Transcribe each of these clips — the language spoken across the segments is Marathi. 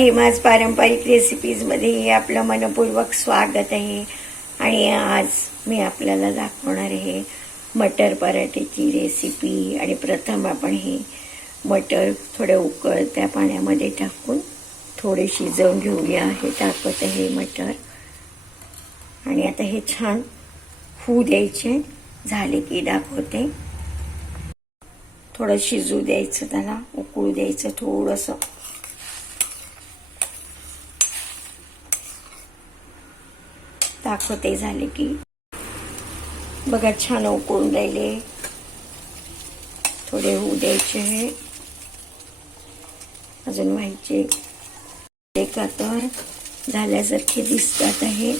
हेमाज पारंपरिक रेसिपीजमध्ये आपलं मनपूर्वक स्वागत आहे. आणि आज मी आपल्याला दाखवणार आहे मटर पराठ्याची रेसिपी. आणि प्रथम आपण हे मटर थोडे उकळत्या पाण्यामध्ये टाकून थोडे शिजवून घेऊया. हे टाकत आहे मटर. आणि आता हे छान होऊ द्यायचे. झाले की दाखवते. थोडं शिजू द्यायचं, त्याला उकळू द्यायचं थोडंसं. दाखवते झाले की. बघा छान उकळून राहिले. थोडे होऊ द्यायचे. अजून व्हायचे. का तर झाल्यासारखे दिसतात आहे.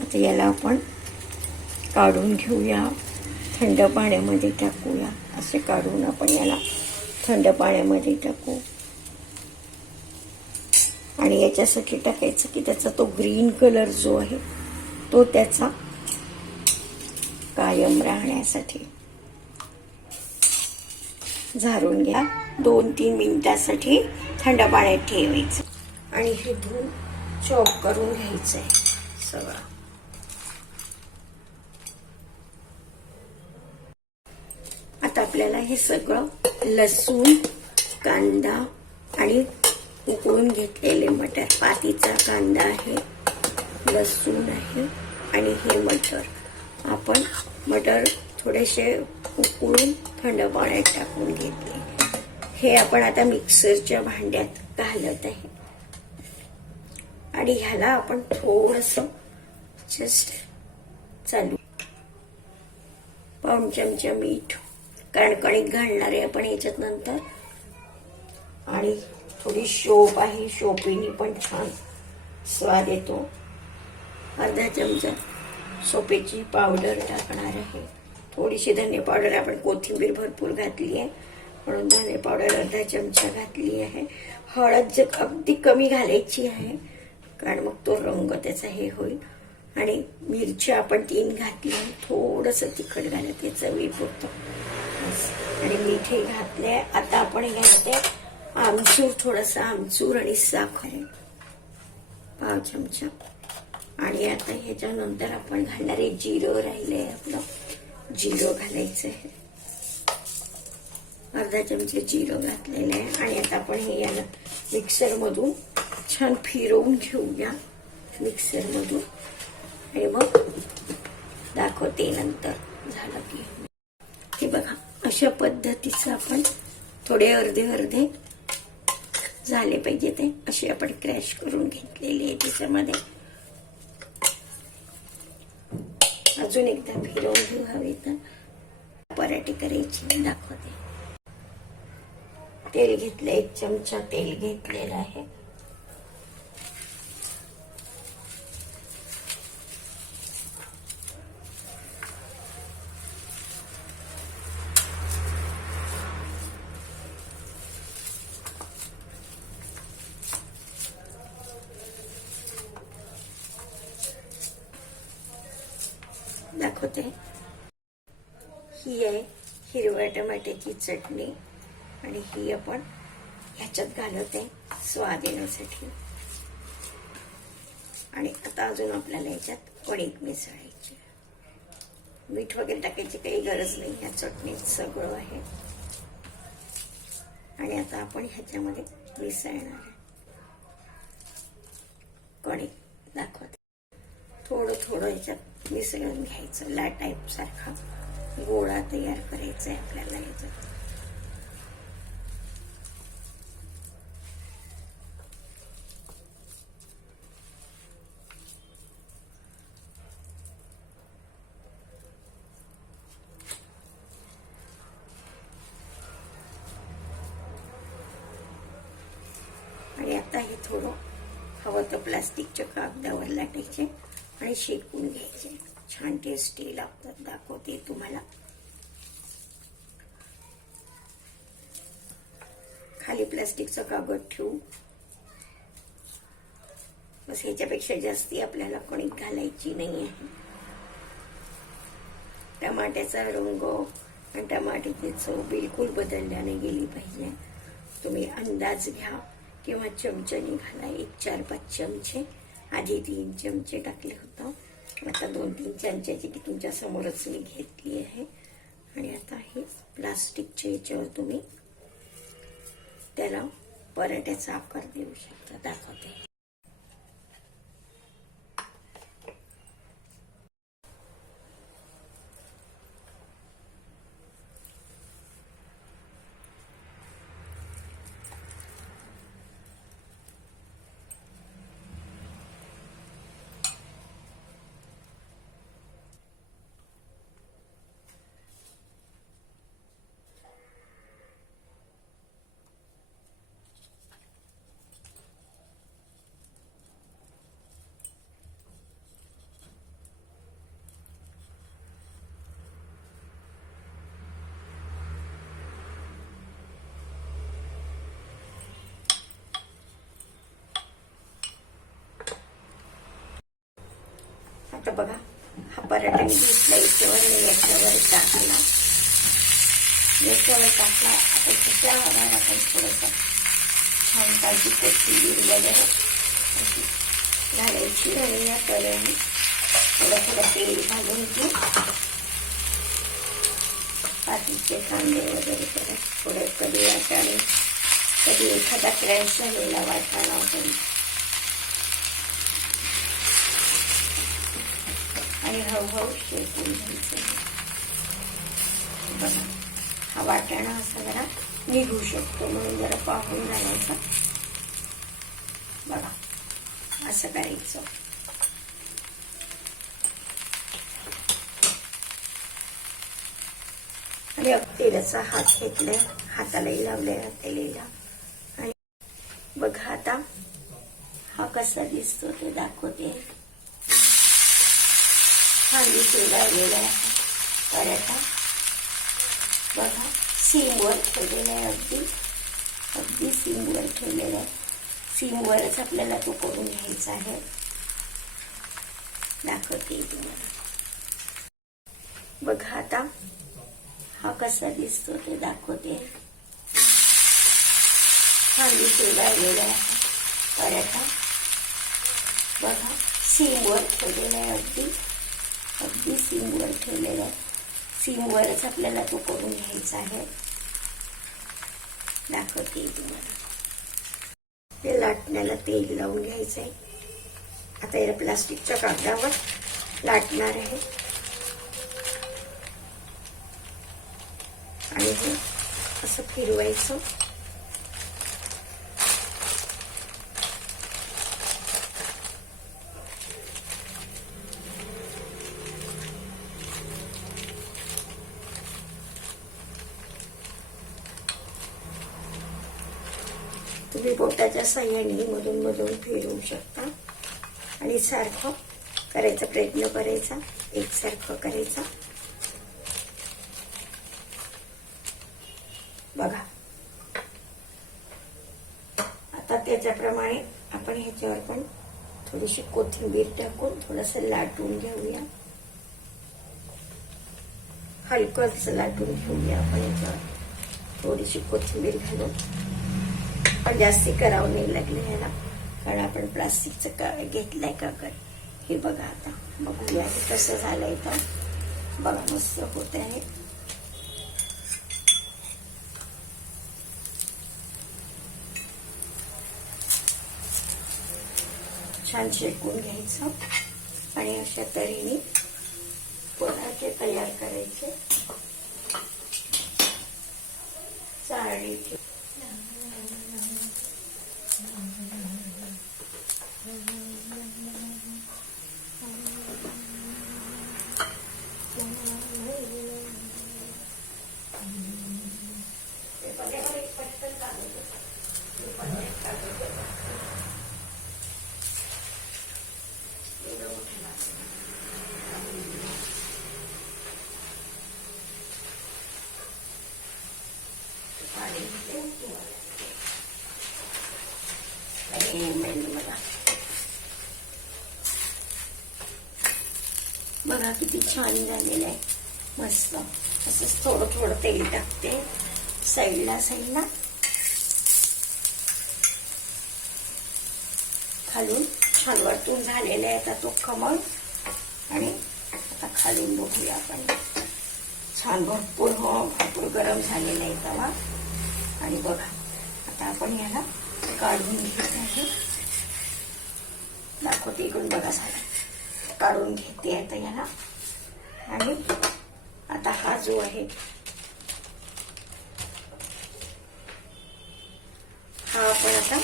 आता याला आपण काढून घेऊया. थंड पाण्यामध्ये टाकूया. असे काढून आपण याला थंड पाण्यामध्ये टाकू. आणि याच्यासाठी टाकायचं की त्याचा तो ग्रीन कलर जो आहे तो त्याचा कायम राहण्यासाठी झारून घ्या. 2-3 मिनिटासाठी थंड पाण्यात ठेवायचं. आणि हे धुवून चॉप करून घ्यायचंय सगळं. आता आपल्याला हे सगळं लसूण, कांदा आणि उकळून घेतलेले मटर, पातीचा कांदा आहे, लसूण आहे आणि हे मटर. आपण मटर थोडेसे उकळून थंड पाण्यात टाकून घेतले. हे आपण आता मिक्सरच्या भांड्यात घालत आहे. आणि ह्याला आपण थोडंसं जस्ट चालू. पाऊण चमचा मीठ, कारण कणिक घालणार आहे आपण याच्यात नंतर. आणि थोडी शोप आहे. शोपीने पण छान स्वाद येतो. अर्धा चमचा शोपेची पावडर टाकणार आहे. थोडीशी धने पावडर, आपण कोथिंबीर भरपूर घातली आहे म्हणून धने पावडर अर्धा चमचा घातली आहे. हळद अगदी कमी घालायची आहे कारण मग तो रंग त्याचा हे होईल. आणि मिरच्या आपण 3 घातल्या. थोडंसं तिखट घालते चवीपुरतं. आणि मीठही घातले. आता आपण घालते आमचूर, थोडासा आमचूर आणि साखर, पाव चमचा. आणि आता ह्याच्यानंतर आपण घालणारे जिरं राहिले आपलं. जिरं घालायचं आहे. अर्धा चमचा जिरं घातलेलं आहे. आणि आता आपण हे याला मिक्सर मधून छान फिरवून घेऊया. मिक्सर मधून. आणि मग दाखवते नंतर झालं की. हे बघा अशा पद्धतीचं आपण थोडे अर्धे झाले पाहिजे ते असे आपण क्रॅश करून घेतलेले आहे त्याच्यामध्ये. अजून एकदा फिरवून घेऊ. हवे तर पराठे करायचे दाखवते. तेल घेतलं. 1 चमचा तेल घेतलेलं आहे. दाखवते. ही आहे हिरव्या टमाट्याची चटणी. आणि ही आपण ह्याच्यात घालते स्वाद येण्यासाठी. आणि आता अजून आपल्याला ह्याच्यात कणिक मिसळायची. मीठ वगैरे टाकायची काही गरज नाही. ह्या चटणीत सगळं आहे. आणि आता आपण ह्याच्यामध्ये मिसळणार आहे कणिक. दाखवते. थोडं ह्याच्यात मिसळून घ्यायचं. ला टाईप सारखा गोळा तयार करायचा आहे आपल्याला ह्याच्यात. आणि आता हे थोडं हवं तर प्लास्टिकच्या कागदावर लाटायचे आणि शेकून घ्यायचे. छान टेस्टी लागतात. दाखवते तुम्हाला. खाली प्लास्टिकचा कागद ठेवू. बस ह्याच्यापेक्षा जास्ती आपल्याला कणिक घालायची नाही आहे. टमाट्याचा रंग आणि टमाट्याची चव बिलकुल बदलल्याने गेली पाहिजे. तुम्ही अंदाज घ्या किंवा चमच्याने घाला. 1-4-5 चमचे. आधी 3 चमचे टाकले होतं, आता 2-3 चमच्याची ती तुमच्या समोरच मी घेतली आहे. आणि आता हे प्लास्टिकच्या याच्यावर तुम्ही त्याला पराठ्याचा आकार देऊ शकता. दाखवते. आता बघा, हा पराठा मी घेतला याच्यावर टाकला. आता त्याच्यावर आपण थोडंसं छान ताजी कोथिंबीर वगैरे घालायची आणि या तळ्याने थोडं तेल घालून घेऊ. पातीचे कांदे वगैरे त्याला थोडं कधी वाटाणे, कधी एखादा क्रॅश झालेला वाटाणा वगैरे आणि हळूहळू शेकून घ्यायचं. बघा, हा वाटाणा असा जरा निघू शकतो म्हणून जरा पाहून घालायचा. बघा, असं करायचं. आणि तेलाचा हात घेतलाय, हातालाही लावलाय तेलेला. आणि बघा आता हा कसा दिसतो ते दाखवते. छान दिसून राहिलेला आहे पराठा. बघा, सीमवर ठेवलेला आहे, अगदी सीमवर ठेवलेला आहे. सीमवरच आपल्याला तो करून घ्यायचा आहे. दाखवते तुम्हाला. बघा आता हा कसा दिसतो ते दाखवते. छान दिसून राहिलेला आहे पराठा. बघा, सीमवर ठेवलेला आहे, अगदी सीमवर ठेवलेला आहे. सीमवरच आपल्याला तो करून घ्यायचा आहे. दाखवते तुम्हाला. ते लाटण्याला तेल लावून घ्यायचं आहे. आता याला प्लास्टिकच्या कागदावर लाटणार आहे आणि हे असं फिरवायचं. तुम्ही बोटाच्या साह्याने मधून मधून फिरवू शकता आणि सारखं करायचा प्रयत्न करायचा, एकसारखं करायचा. बघा, आता त्याच्याप्रमाणे आपण ह्याच्यावर पण थोडीशी कोथिंबीर टाकून थोडंसं लाटून घेऊया. हलकंच लाटून घेऊया आपण ह्याच्यावर थोडीशी कोथिंबीर घालून. पण जास्ती करावं नाही लागलं ह्याला, कारण आपण प्लास्टिकचं घेतलंय कागद. हे बघा, आता बघूया कसं झालंय. तर बघा, मस्त होत आहे. छान शेकून घ्यायचं आणि अशा तऱ्हेने पराठे तयार करायचे. चाळणी बघा किती छान झालेलं आहे, मस्त. असंच थोडं थोडं तेल टाकते साईडला खालून छान वरतून झालेले आहे आता तो खमंग. आणि आता खालून बघूया आपण. छान भरपूर गरम झालेला आहे तवा. आणि बघा आता आपण याला काढून घ्यायचं आहे. दाखवते इकडून बघा झाला. काढून घेते आता याला. आणि आता हा जो आहे हा आपण आता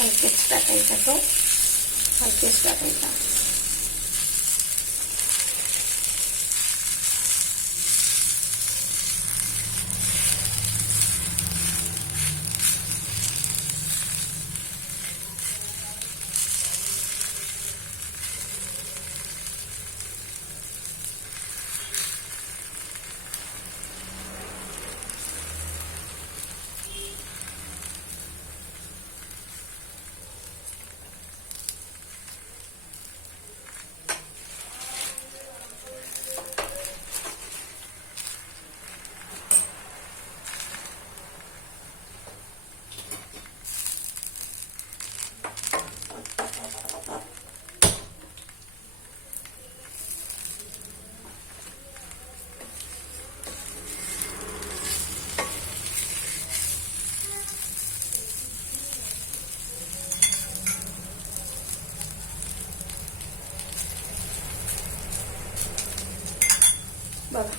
हलकेच टाकायचा. तो हलकेच टाकायचा. बघा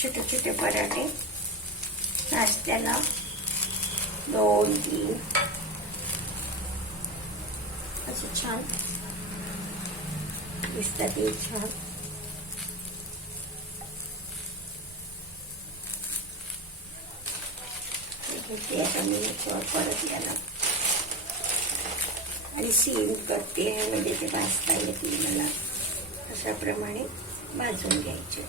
छोटे छोटे पराठे नाश्त्याला 2-3 असे छान दिसतात. हे छान घेते आता मी परत याला आणि सीम करते म्हणजे ते भाजता येतील मला. अशाप्रमाणे भाजून घ्यायचे.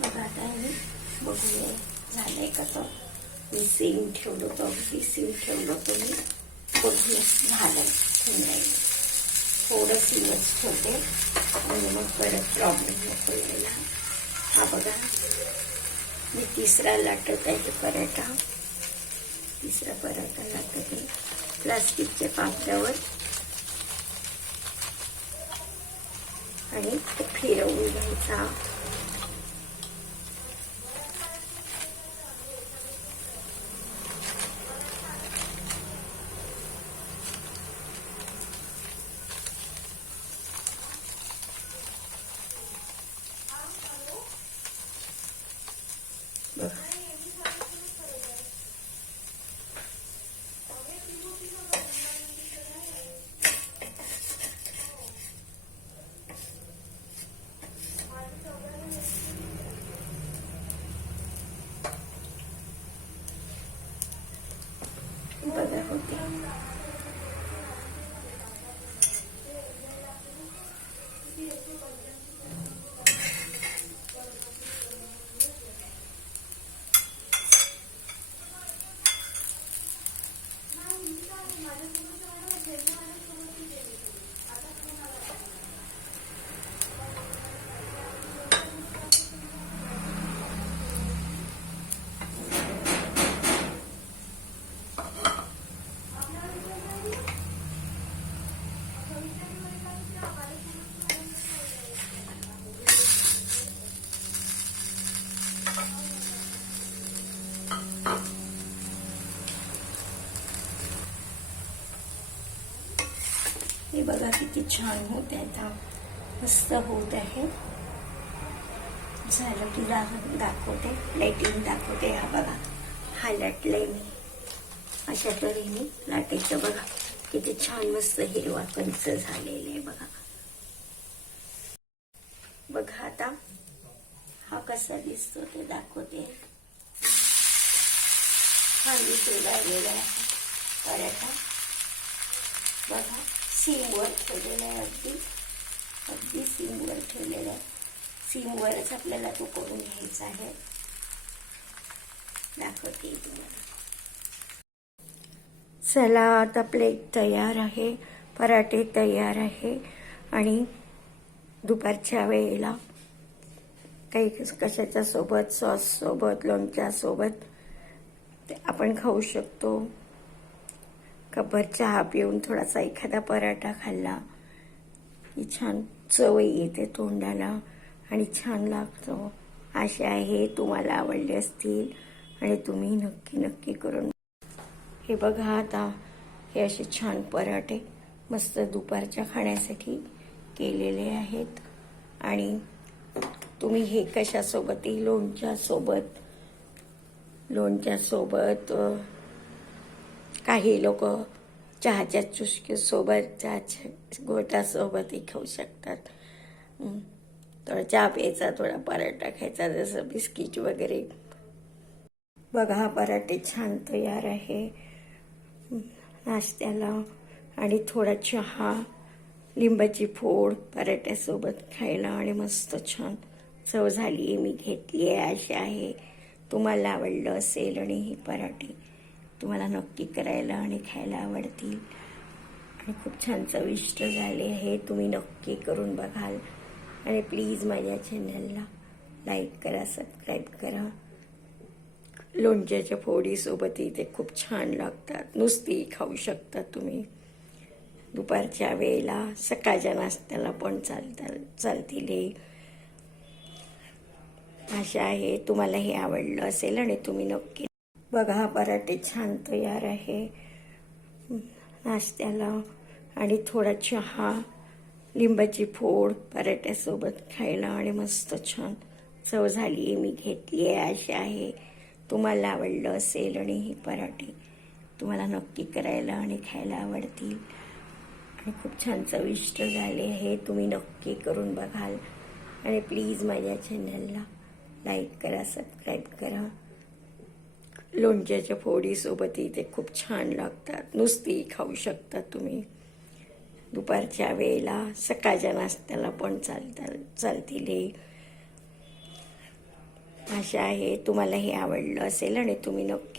बघा आता बघूया झालंय कसं. मी सीम ठेवलं होतं. अगदी सीम ठेवलं होतं मी. बघूया झालंय. थोडं सीमच ठेवते आणि मग परत प्रॉब्लेम नको यायला. हा बघा मी तिसरा लाटत आहे पराठा. तिसरा पराठा लाटते प्लास्टिकच्या पापडावर. आणि तो फिरवून घ्यायचा. बघा होते. हे बघा किती छान होत आहे. आता मस्त होत आहे. झालं की दाखवते. प्लेटिंग दाखवते. हा बघा हा लाटलंय मी. अशा तऱ्हेने लाटायचं बघा. किती छान मस्त हिरवा कंच झालेले आहे बघा. बघा आता हा कसा दिसतो ते दाखवते. छान दिसून राहिलेला आहे पराठा. बघा सीमवर ठेवलेला आहे, अगदी सीमवर ठेवलेला आहे. सीमवरच आपल्याला तो करून घ्यायचा आहे. दाखवते तुम्हाला. चला आता प्लेट तयार आहे, पराठे तयार आहे. आणि दुपारच्या वेळेला काही कशाच्या सोबत, सॉस सोबत, लोणच्या सोबत ते आपण खाऊ शकतो. कपभर चहा पिऊन थोडासा एखादा पराठा खाल्ला की छान चव येते तोंडाला आणि छान लागतो. आशा आहे तुम्हाला आवडले असतील आणि तुम्ही नक्की नक्की करून. हे बघा आता हे असे छान पराठे मस्त दुपारच्या खाण्यासाठी केलेले आहेत. आणि तुम्ही हे कशासोबतही, लोणच्यासोबत, काही लोक चहाच्या चुस्कीसोबत, चहाच्या घोटासोबतही खाऊ शकतात. थोडा चहा प्यायचा, थोडा पराठा खायचा, जसं बिस्किट वगैरे. बघा हा पराठे छान तयार आहे नाश्त्याला. आणि थोडा चहा, लिंबाची फोड पराठ्यासोबत खायला आणि मस्त छान चव झाली आहे. मी घेतली आहे. आशा आहे तुम्हाला आवडलं असेल आणि हे पराठे तुम्हाला नक्की करायला आणि खायला आवडतील आणि खूप छान चविष्ट झाले आहे. तुम्ही नक्की करून बघाल. आणि प्लीज माझ्या चॅनलला लाईक करा, सबस्क्राईब करा. लोणच्याच्या फोडीसोबतही ते खूप छान लागतात. नुसतीही खाऊ शकता तुम्ही. दुपारच्या वेळेला, सकाळच्या नाश्त्याला पण चालतील हे. आशा आहे तुम्हाला हे आवडलं असेल आणि तुम्ही नक्की. बघा हा पराठे छान तयार आहे नाश्त्याला. आणि थोडा चहा, लिंबाची फोड पराठ्यासोबत खायला आणि मस्त छान चव झाली आहे. मी घेतली आहे. आशा आहे तुम्हाला आवडलं असेल आणि हे पराठे तुम्हाला नक्की करायला आणि खायला आवडतील आणि खूप छान चविष्ट झाले आहे. तुम्ही नक्की करून बघाल. आणि प्लीज माझ्या चॅनलला लाईक करा, सबस्क्राईब करा. लोणच्याच्या फोडीसोबतही ते खूप छान लागतात. नुसतीही खाऊ शकता तुम्ही. दुपारच्या वेळेला, सकाळच्या नाश्त्याला पण चालतील हे. आशा आहे तुम्हाला हे आवडलं असेल आणि तुम्ही नक्की.